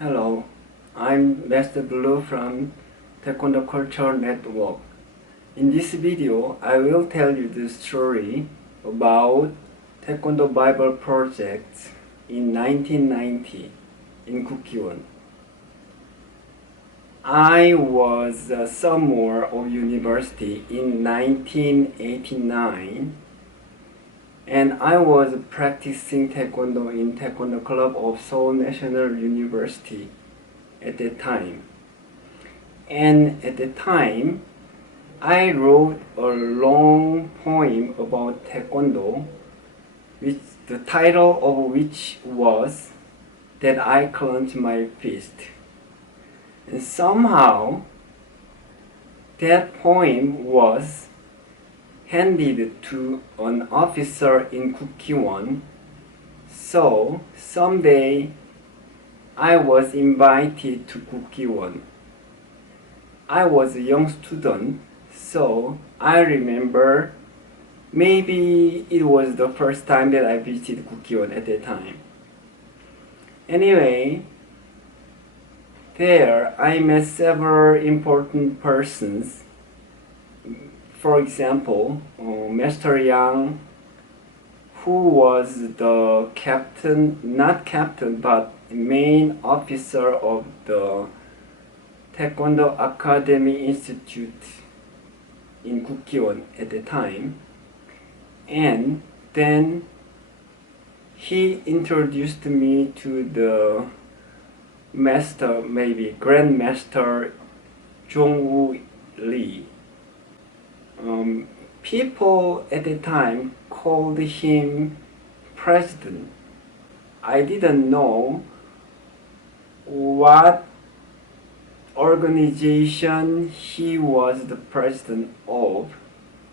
Hello, I'm Master Blue from Taekwondo Culture Network. In this video, I will tell you the story about Taekwondo Bible project in 1990 in Kukkiwon. I was a sophomore of university in 1989 and I was practicing Taekwondo in Taekwondo Club of Seoul National University at that time. And at the time, I wrote a long poem about Taekwondo, which the title of which was That I Clenched My Fist. And somehow, that poem was handed to an officer in Kukkiwon. So someday I was invited to Kukkiwon. I was a young student, so I remember maybe it was the first time that I visited Kukkiwon at that time. Anyway, there I met several important persons. For example, Master Yang, who was the captain, not captain, but main officer of the Taekwondo Academy Institute in Kukkiwon at the time. And then he introduced me to the master, maybe Grandmaster Jong-woo Lee. People at the time called him president. I didn't know what organization he was the president of,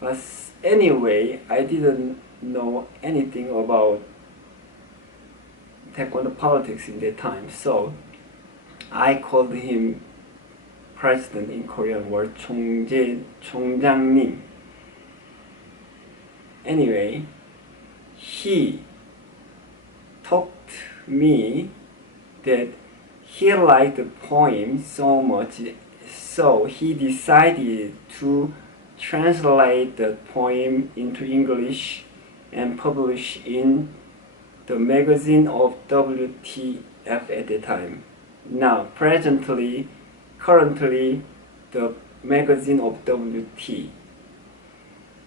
but anyway, I didn't know anything about Taekwondo politics in that time, so I called him president in Korean word 총장님. Anyway, he told me that he liked the poem so much, so he decided to translate the poem into English and publish in the magazine of WTF at the time. Now, currently, the magazine of WT.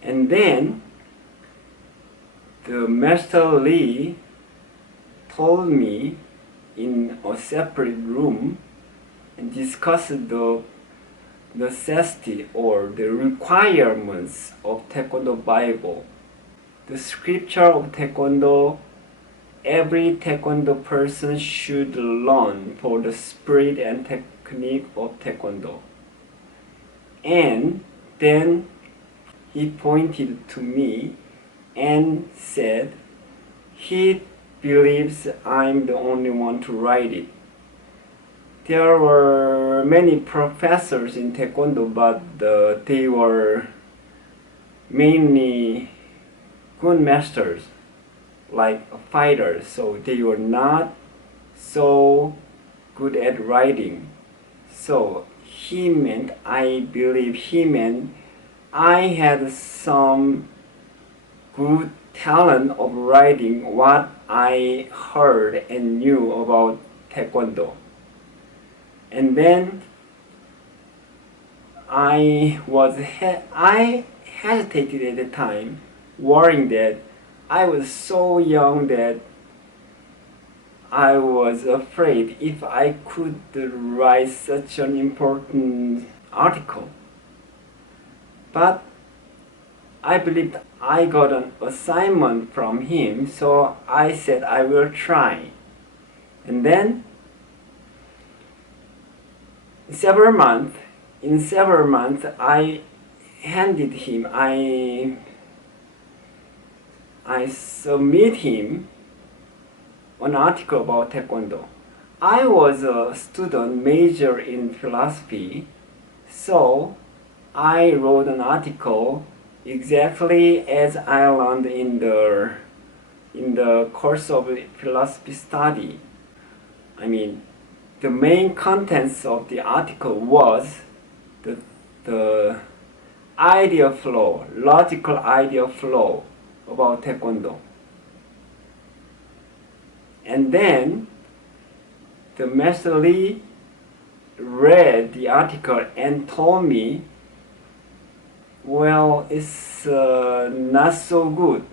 And then, the Master Lee told me in a separate room and discussed the necessity or the requirements of Taekwondo Bible. The scripture of Taekwondo, every Taekwondo person should learn for the spirit and technique of Taekwondo. And then he pointed to me and said he believes I'm the only one to write it. There were many professors in Taekwondo, but they were mainly good masters, like fighters, so they were not so good at writing. So I believe he meant I had some good talent of writing what I heard and knew about Taekwondo. And then I hesitated at the time, worrying that I was so young that I was afraid if I could write such an important article. But I believed I got an assignment from him, so I said I will try. And then in several months, I handed him, I submit him an article about Taekwondo. I was a student major in philosophy, so I wrote an article exactly as I learned in the course of philosophy study. I mean, the main contents of the article was the idea flow, logical idea flow about Taekwondo. And then the Master Lee read the article and told me, well, it's not so good.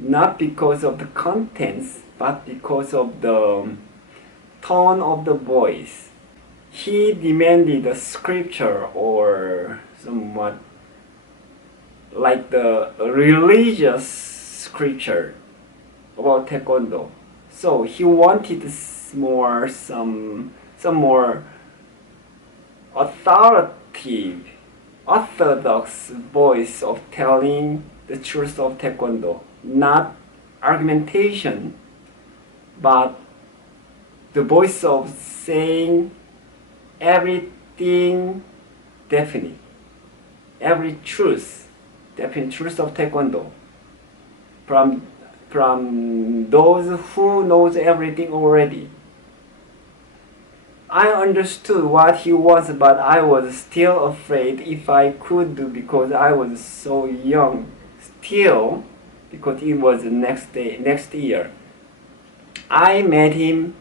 Not because of the contents, but because of the tone of the voice. He demanded a scripture or somewhat like the religious scripture about Taekwondo. So he wanted some more authoritative, orthodox voice of telling the truth of Taekwondo. Not argumentation, but the voice of saying everything definite, every truth, definite truth of Taekwondo from those who knows everything already. I understood what he was, but I was still afraid if I could do because I was so young still, because it was the next year. I met him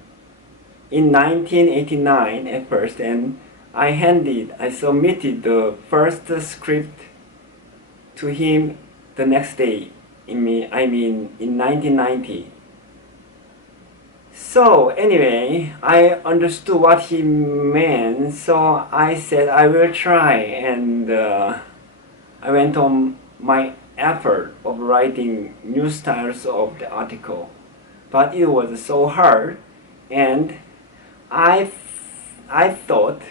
in 1989 at first, and I submitted the first script to him the next day, in 1990. So anyway, I understood what he meant, so I said I will try, and I went on my effort of writing new styles of the article. But it was so hard, and I thought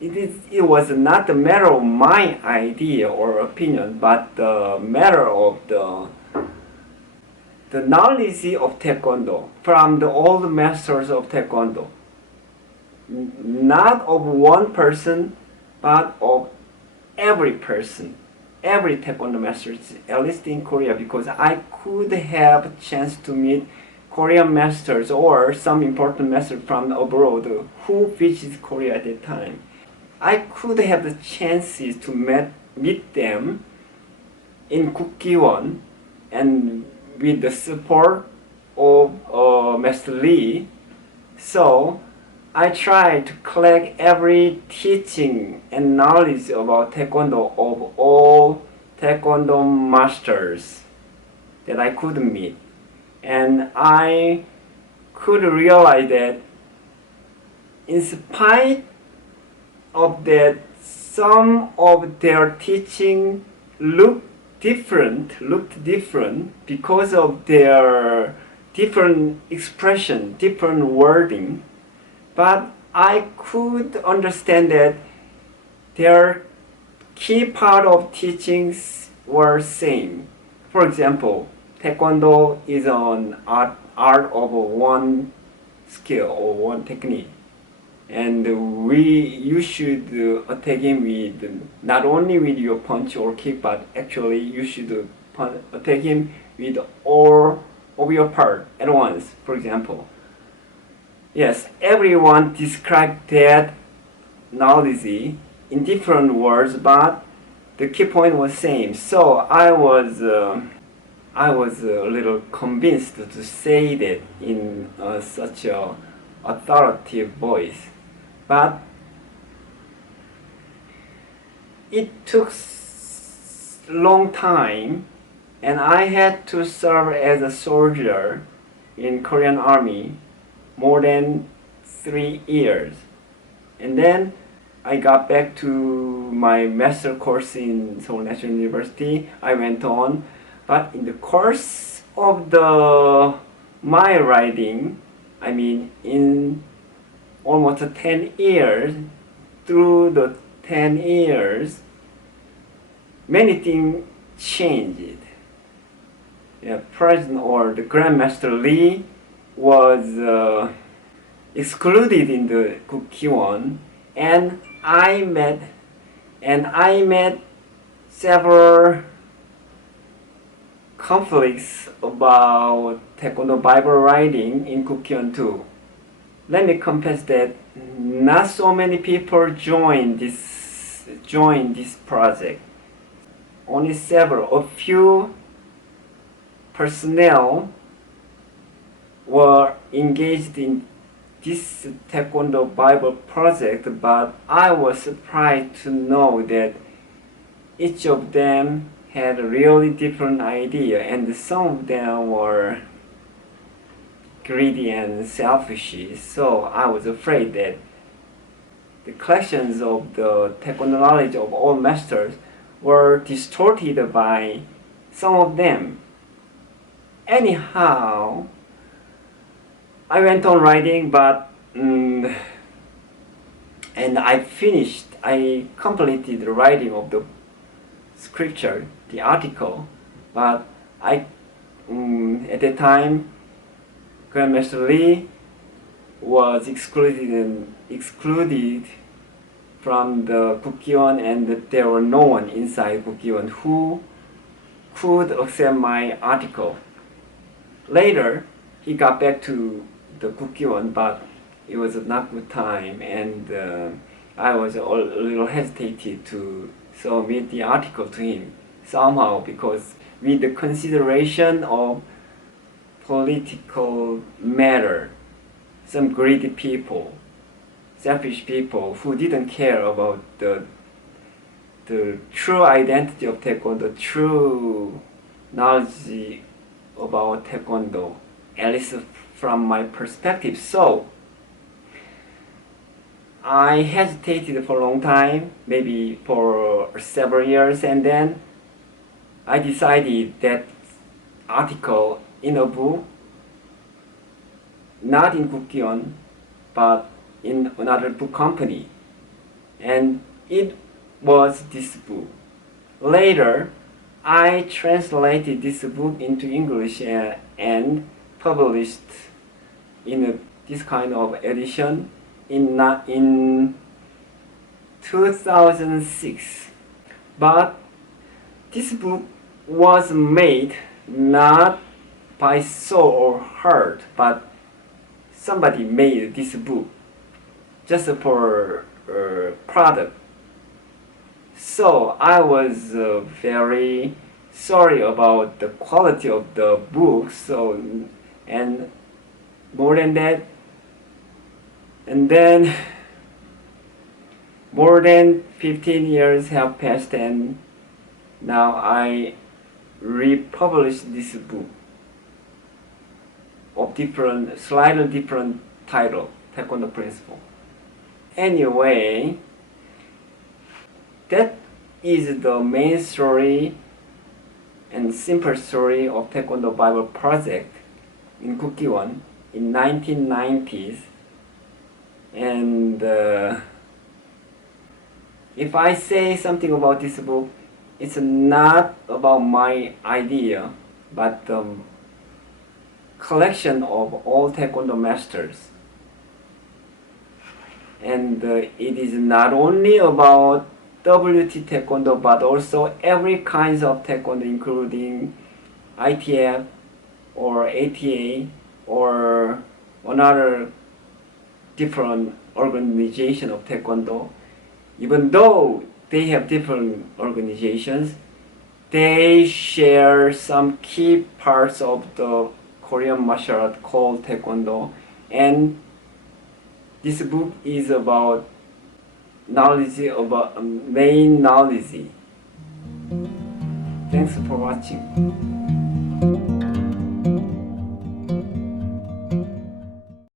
it was not a matter of my idea or opinion, but the matter of the knowledge of Taekwondo from the old masters of Taekwondo. Not of one person, but of every person, every Taekwondo master, at least in Korea, because I could have a chance to meet Korean masters or some important masters from abroad who visited Korea at that time. I could have the chances to meet them in Gukgiwon and with the support of Master Lee. So I tried to collect every teaching and knowledge about Taekwondo of all Taekwondo masters that I could meet. And I could realize that in spite of that, some of their teaching looked different because of their different expression, different wording. But I could understand that their key part of teachings were same. For example, Taekwondo is an art of one skill or one technique, and you should attack him with not only with your punch or kick, but actually you should attack him with all of your part at once. For example, yes, everyone described that knowledge in different words, but the key point was same. So I was a little convinced to say that in such a authoritative voice, but it took long time, and I had to serve as a soldier in Korean Army more than 3 years, and then I got back to my master course in Seoul National University. I went on, but in the course of my writing, in almost 10 years, through the 10 years, many things changed. President or the Grandmaster Lee was excluded in the Gukgiwon, and I met several conflicts about Taekwondo Bible writing in Gukgiwon too. let me confess that not so many people joined this project. Only a few personnel were engaged in this Taekwondo Bible project, but I was surprised to know that each of them had a really different idea, and some of them were greedy and selfish. So I was afraid that the collections of the Taekwondo knowledge of all masters were distorted by some of them. Anyhow, I went on writing, but and I completed the writing of the scripture, the article, but at the time, Grandmaster Lee was excluded from the Kukkiwon, and there were no one inside Kukkiwon who could accept my article. Later, he got back to the Kukkiwon, but it was not good time, and I was a little hesitated to submit the article to him somehow, because with the consideration of political matter, some greedy people, selfish people who didn't care about the true identity of Taekwondo, true knowledge about Taekwondo, at least from my perspective. So I hesitated for a long time, maybe for several years, and then I decided that article in a book, not in Kukkiwon, but in another book company, and it was this book. Later, I translated this book into English and published in this kind of edition in 2006. But this book was made not by soul or heart, but somebody made this book just for product. So I was very sorry about the quality of the book. So, and more than that, and then more than 15 years have passed, and now I republished this book of slightly different title, Taekwondo Principle. Anyway, that is the main story and simple story of Taekwondo Bible Project in Kukkiwon in 1990s. And if I say something about this book, it's not about my idea, but the collection of all Taekwondo masters. And it is not only about WT Taekwondo, but also every kinds of Taekwondo, including ITF or ATA or another different organization of Taekwondo. Even though they have different organizations, they share some key parts of the Korean martial art called Taekwondo. And this book is about knowledge, about main knowledge. Thanks for watching.